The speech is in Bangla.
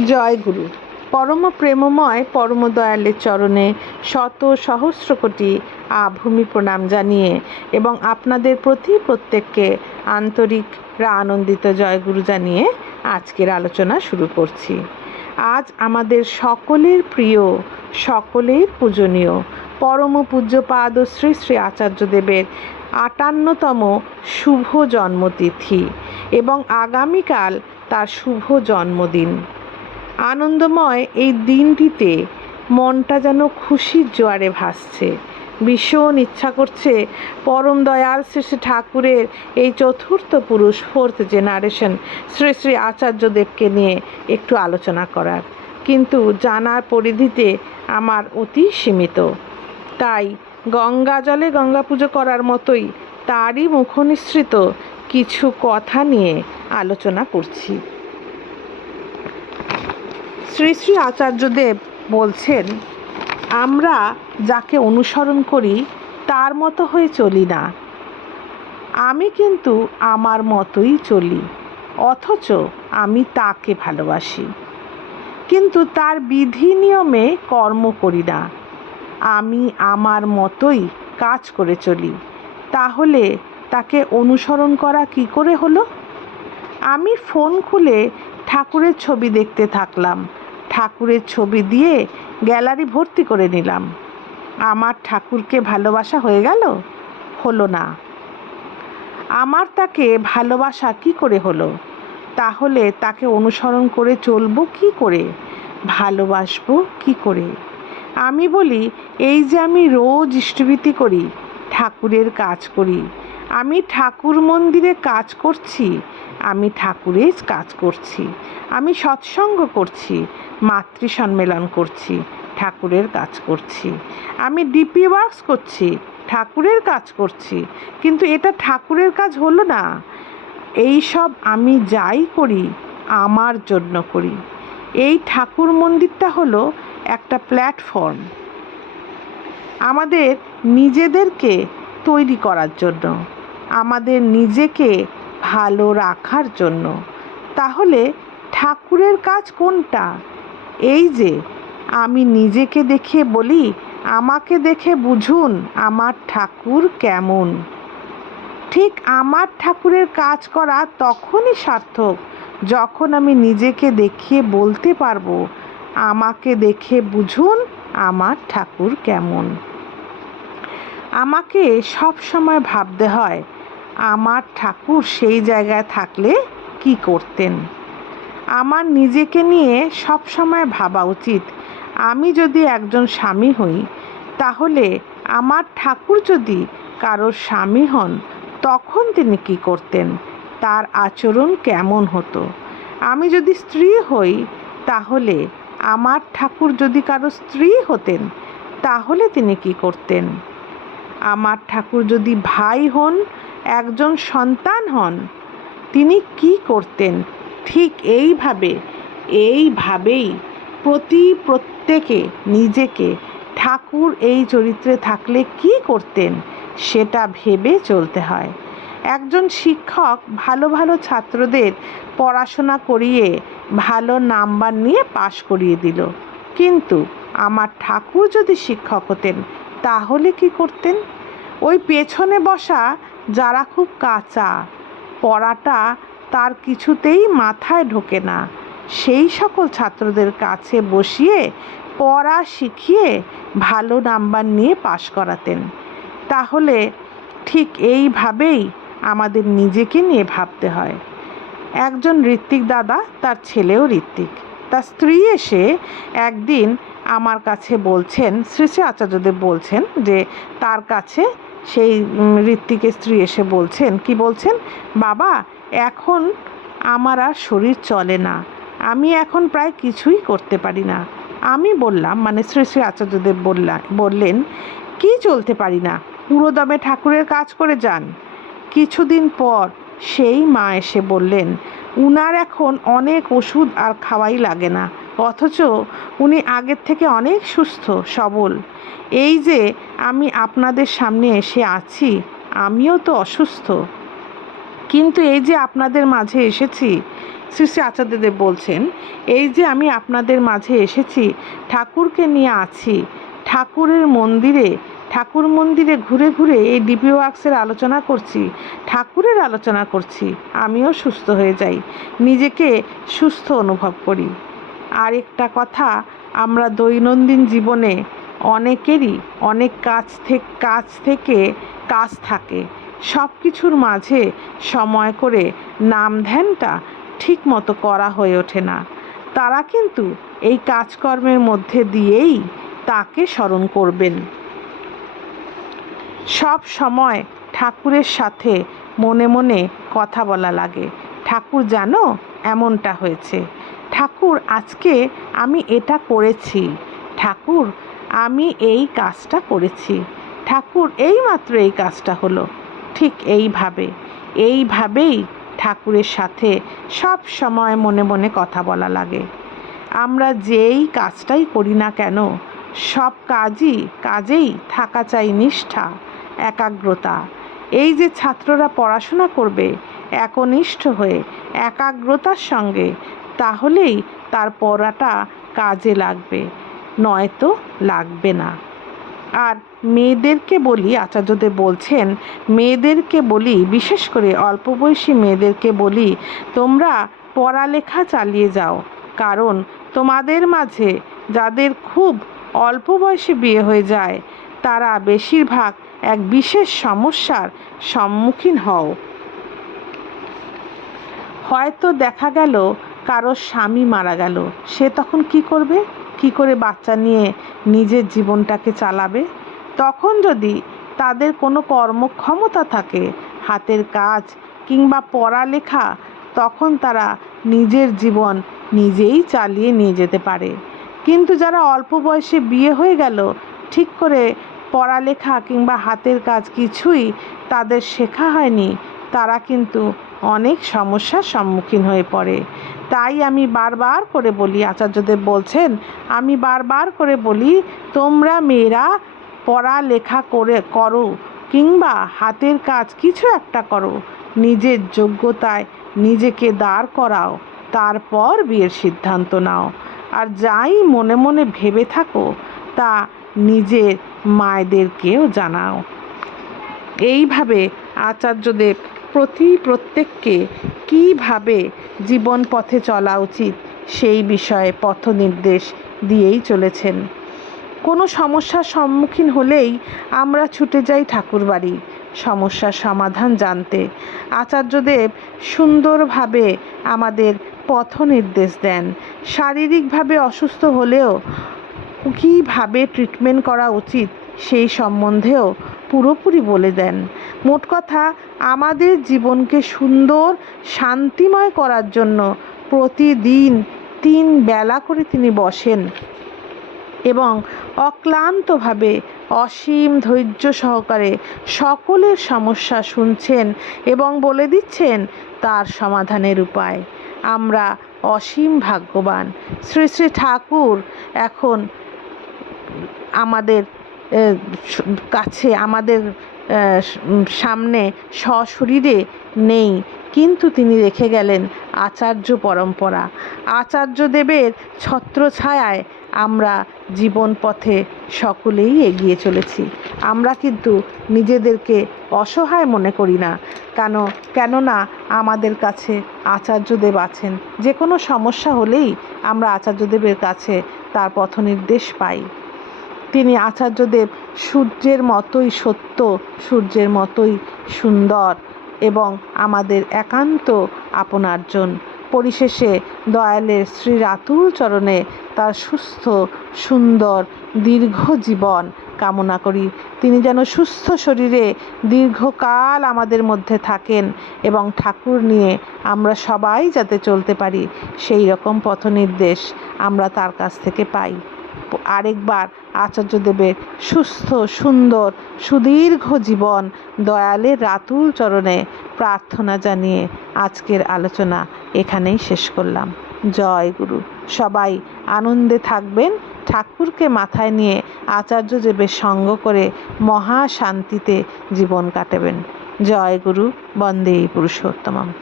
জয় গুরু পরম প্রেমময় পরম দয়ালের চরণে শত সহস্র কোটি আভূমি প্রণাম জানিয়ে এবং আপনাদের প্রতি প্রত্যেককে আন্তরিক রা আনন্দিত জয়গুরু জানিয়ে আজকের আলোচনা শুরু করছি। আজ আমাদের সকলের প্রিয়, সকলের পূজনীয়, পরম পূজ্যপাদ শ্রী শ্রী আচার্যদেবের আটান্নতম শুভ জন্মতিথি এবং আগামীকাল তার শুভ জন্মদিন। আনন্দময় এই দিনটিতে মনটা যেন খুশির জোয়ারে ভাসছে। ভীষণ ইচ্ছা করছে পরম দয়াল শ্রী শ্রী ঠাকুরের এই চতুর্থ পুরুষ, ফোর্থ জেনারেশন শ্রী শ্রী আচার্যদেবকে নিয়ে একটু আলোচনা করার। কিন্তু জানার পরিধিতে আমার অতি সীমিত। তাই গঙ্গা জলে গঙ্গা পুজো করার মতোই তারই মুখনিসৃত কিছু কথা নিয়ে আলোচনা করছি। শ্রী শ্রী আচার্যদেব বলছেন, আমরা যাকে অনুসরণ করি, তার মতো হয়ে চলি না। আমি কিন্তু আমার মতোই চলি, অথচ আমি তাকে ভালোবাসি। কিন্তু তার বিধি নিয়মে কর্ম করি না। আমি আমার মতোই কাজ করে চলি। তাহলে তাকে অনুসরণ করা কি করে হলো? আমি ফোন খুলে ঠাকুরের ছবি দেখতে থাকলাম। ঠাকুরের ছবি দিয়ে গ্যালারি ভর্তি করে নিলাম। আমার ঠাকুরকে ভালোবাসা হয়ে গেল? হলো না। আমার তাকে ভালোবাসা কি করে হলো? তাহলে তাকে অনুসরণ করে চলবো কি করে? ভালোবাসবো কি করে? আমি বলি, এই যে আমি রোজ ইষ্টভীতি করি, ঠাকুরের কাজ করি আমি ঠাকুর মন্দিরে কাজ করছি, আমি ঠাকুরের কাজ করছি, আমি সৎসঙ্গ করছি, মাতৃ সম্মেলন করছি, ঠাকুরের কাজ করছি, আমি ডিপি ওয়ার্কস করছি, ঠাকুরের কাজ করছি, কিন্তু এটা ঠাকুরের কাজ হলো না। এই সব আমি যাই করি, আমার জন্য করি। এই ঠাকুর মন্দিরটা হলো একটা প্ল্যাটফর্ম। আমাদের নিজেদেরকে তৈরি করার জন্য, আমাদের নিজেকে ভালো রাখার জন্য। তাহলে ঠাকুরের কাজ কোনটা? এই যে, আমি নিজেকে দেখে বলি, আমাকে দেখে বুঝুন আমার ঠাকুর কেমন। ঠিক আমার ঠাকুরের কাজ করা তখনই সার্থক, যখন আমি নিজেকে দেখিয়ে বলতে পারব, আমাকে দেখে বুঝুন আমার ঠাকুর কেমন। আমাকে সব সময় ভাবতে হয়, আমার ঠাকুর সেই জায়গায় থাকলে কি করতেন। আমার নিজেকে নিয়ে সব সময় ভাবা উচিত, আমি যদি একজন স্বামী হই, তাহলে আমার ঠাকুর যদি কারোর স্বামী হন, তখন তিনি কি করতেন? তার আচরণ কেমন হতো? আমি যদি স্ত্রী হই, তাহলে আমার ঠাকুর যদি কারও স্ত্রী হতেন, তাহলে তিনি কি করতেন? আমার ঠাকুর যদি ভাই হন, একজন সন্তান হন, তিনি কি করতেন? ঠিক এইভাবে, এইভাবেই প্রতি প্রত্যেকে নিজেকে ঠাকুর এই চরিত্রে থাকলে কি করতেন সেটা ভেবে চলতে হয়। একজন শিক্ষক ভালো ভালো ছাত্রদের পড়াশোনা করিয়ে ভালো নাম্বার নিয়ে পাশ করিয়ে দিল। কিন্তু আমার ঠাকুর যদি শিক্ষক হতেন তাহলে কি করতেন? ওই পেছনে বসা যারা খুব কাঁচা, পড়াটা তার কিছুতেই মাথায় ঢোকে না। সেই সকল ছাত্রদের কাছে বসিয়ে পড়া শিখিয়ে ভালো নাম্বার নিয়ে পাশ করাতেন। তাহলে ঠিক এইভাবেই আমাদের নিজেকে নিয়ে ভাবতে হয়। একজন ঋত্বিক দাদা, তার ছেলেও ঋত্বিক। তার স্ত্রী এসে একদিন আমার কাছে বলছেন, শ্রী শ্রী আচার্যদেব বলছেন যে তার কাছে সেই ঋত্বিকের স্ত্রী এসে বলছেন, কি বলছেন? বাবা, এখন আমার আর শরীর চলে না। আমি এখন প্রায় কিছুই করতে পারি না। আমি বললাম মানে শ্রী শ্রী আচার্যদেব বললা, বললেন, কি চলতে পারি না? পুরোদমে ঠাকুরের কাজ করে যান। কিছুদিন পর সেই মা এসে বললেন, উনার এখন অনেক ওষুধ আর খাওয়াই লাগে না, অথচ উনি আগের থেকে অনেক সুস্থ, সবল। এই যে আমি আপনাদের সামনে এসে আছি, আমিও তো অসুস্থ। কিন্তু এই যে আপনাদের মাঝে এসেছি শ্রী শ্রী আচার্যদেব বলছেন, এই যে আমি আপনাদের মাঝে এসেছি, ঠাকুরকে নিয়ে আছি, ঠাকুরের মন্দিরে ঠাকুর মন্দিরে ঘুরে ঘুরে এই ডিপি ওয়ার্কসের আলোচনা করছি, ঠাকুরের আলোচনা করছি, আমিও সুস্থ হয়ে যাই, নিজেকে সুস্থ অনুভব করি। আর একটা কথা, আমরা দৈনন্দিন জীবনে অনেকেরই অনেক কাজ থেকে কাজ থেকে কাজ থাকে। সব কিছুর মাঝে সময় করে নাম ধ্যানটা ঠিক মতো করা হয়ে ওঠে না। তারা কিন্তু এই কাজকর্মের মধ্যে দিয়েই তাকে স্মরণ করবেন। সব সময় ঠাকুরের সাথে মনে মনে কথা বলা লাগে। ঠাকুর জানো, এমনটা হয়েছে। ঠাকুর, আজকে আমি এটা করেছি। ঠাকুর, আমি এই কাজটা করেছি। ঠাকুর, এইমাত্র এই কাজটা হলো। ঠিক এইভাবে। এইভাবেই ঠাকুরের সাথে সব সময় মনে মনে কথা বলা লাগে। আমরা যেই কাজটাই করি না কেন, সব কাজই, কাজেই থাকা চাই নিষ্ঠা। একাগ্রতা। এই যে ছাত্ররা পড়াশোনা করবে, একনিষ্ঠ হয়ে, একাগ্রতার সঙ্গে, তাহলেই তার পড়াটা কাজে লাগবে, নয়তো লাগবে না। আর মেয়েদেরকে বলি আচার্যদেব বলছেন, মেয়েদেরকে বলি, বিশেষ করে অল্প বয়সী মেয়েদেরকে বলি, তোমরা পড়ালেখা চালিয়ে যাও। কারণ তোমাদের মাঝে যাদের খুব অল্প বয়সে বিয়ে হয়ে যায়, তারা বেশিরভাগ এক বিশেষ সমস্যার সম্মুখীন হও। হয়তো দেখা গেল কারোর স্বামী মারা গেল। সে তখন কি করবে? কি করে বাচ্চা নিয়ে নিজের জীবনটাকে চালাবে? তখন যদি তাদের কোনো কর্মক্ষমতা থাকে, হাতের কাজ কিংবা পড়ালেখা, তখন তারা নিজের জীবন নিজেই চালিয়ে নিয়ে যেতে পারে। কিন্তু যারা অল্প বয়সে বিয়ে হয়ে গেল, ঠিক করে পড়ালেখা কিংবা হাতের কাজ কিছুই তাদের শেখা হয়নি। তারা কিন্তু অনেক সমস্যার সম্মুখীন হয়ে পড়ে। তাই আমি বারবার করে বলি, আচার্যদেব বলছেন, আমি বারবার করে বলি, তোমরা মেয়েরা পড়ালেখা করে করো কিংবা হাতের কাজ কিছু একটা করো। নিজের যোগ্যতায় নিজেকে দাঁড় করাও, তারপর বিয়ের সিদ্ধান্ত নাও। আর যাই মনে মনে ভেবে থাকো, তা নিজের মায়েদেরকেও জানাও। এইভাবে আচার্যদেব প্রতি প্রত্যেককে কীভাবে জীবন পথে চলা উচিত, সেই বিষয়ে পথ নির্দেশ দিয়েই চলেছেন। কোনো সমস্যার সম্মুখীন হলেই আমরা ছুটে যাই ঠাকুরবাড়ি। সমস্যার সমাধান জানতে আচার্যদেব সুন্দরভাবে আমাদের পথ নির্দেশ দেন। শারীরিকভাবে অসুস্থ হলেও কীভাবে ট্রিটমেন্ট করা উচিত সেই সম্বন্ধেও পুরোপুরি বলে দেন। মোট কথা, আমাদের জীবনকে সুন্দর, শান্তিময় করার জন্য প্রতিদিন তিন বেলা করে তিনি বসেন এবং অক্লান্তভাবে অসীম ধৈর্য সহকারে সকলের সমস্যা শুনছেন এবং বলে দিচ্ছেন তার সমাধানের উপায়। আমরা অসীম ভাগ্যবান। শ্রী শ্রী ঠাকুর এখন আমাদের কাছে, আমাদের সামনে সশরীরে নেই। কিন্তু তিনি রেখে গেলেন আচার্য পরম্পরা। আচার্য আচার্যদেবের ছত্রছায়ায় আমরা জীবন পথে সকলেই এগিয়ে চলেছি। আমরা কিন্তু নিজেদেরকে অসহায় মনে করি না। কেন, কেননা আমাদের কাছে আচার্যদেব আছেন। যে কোনো সমস্যা হলেই আমরা আচার্যদেবের কাছে তার পথ নির্দেশ পাই। তিনি আচার্যদেব সূর্যের মতোই সত্য, সূর্যের মতোই সুন্দর এবং আমাদের একান্ত আপনার্জন। পরিশেষে দয়ালের শ্রী রাতুল চরণে তার সুস্থ, সুন্দর, দীর্ঘ জীবন কামনা করি। তিনি যেন সুস্থ শরীরে দীর্ঘকাল আমাদের মধ্যে থাকেন এবং ঠাকুর নিয়ে আমরা সবাই যাতে চলতে পারি, সেই রকম পথনির্দেশ আমরা তার কাছ থেকে পাই। আরেকবার আচার্যদেবের সুস্থ, সুন্দর, সুদীর্ঘ জীবন দয়ালের রাতুল চরণে প্রার্থনা জানিয়ে আজকের আলোচনা এখানেই শেষ করলাম। জয় গুরু। সবাই আনন্দে থাকবেন। ঠাকুরকে মাথায় নিয়ে আচার্যদেবের সঙ্গ করে মহা শান্তিতে জীবন কাটাবেন। জয় গুরু। বন্দে পুরুষোত্তমম।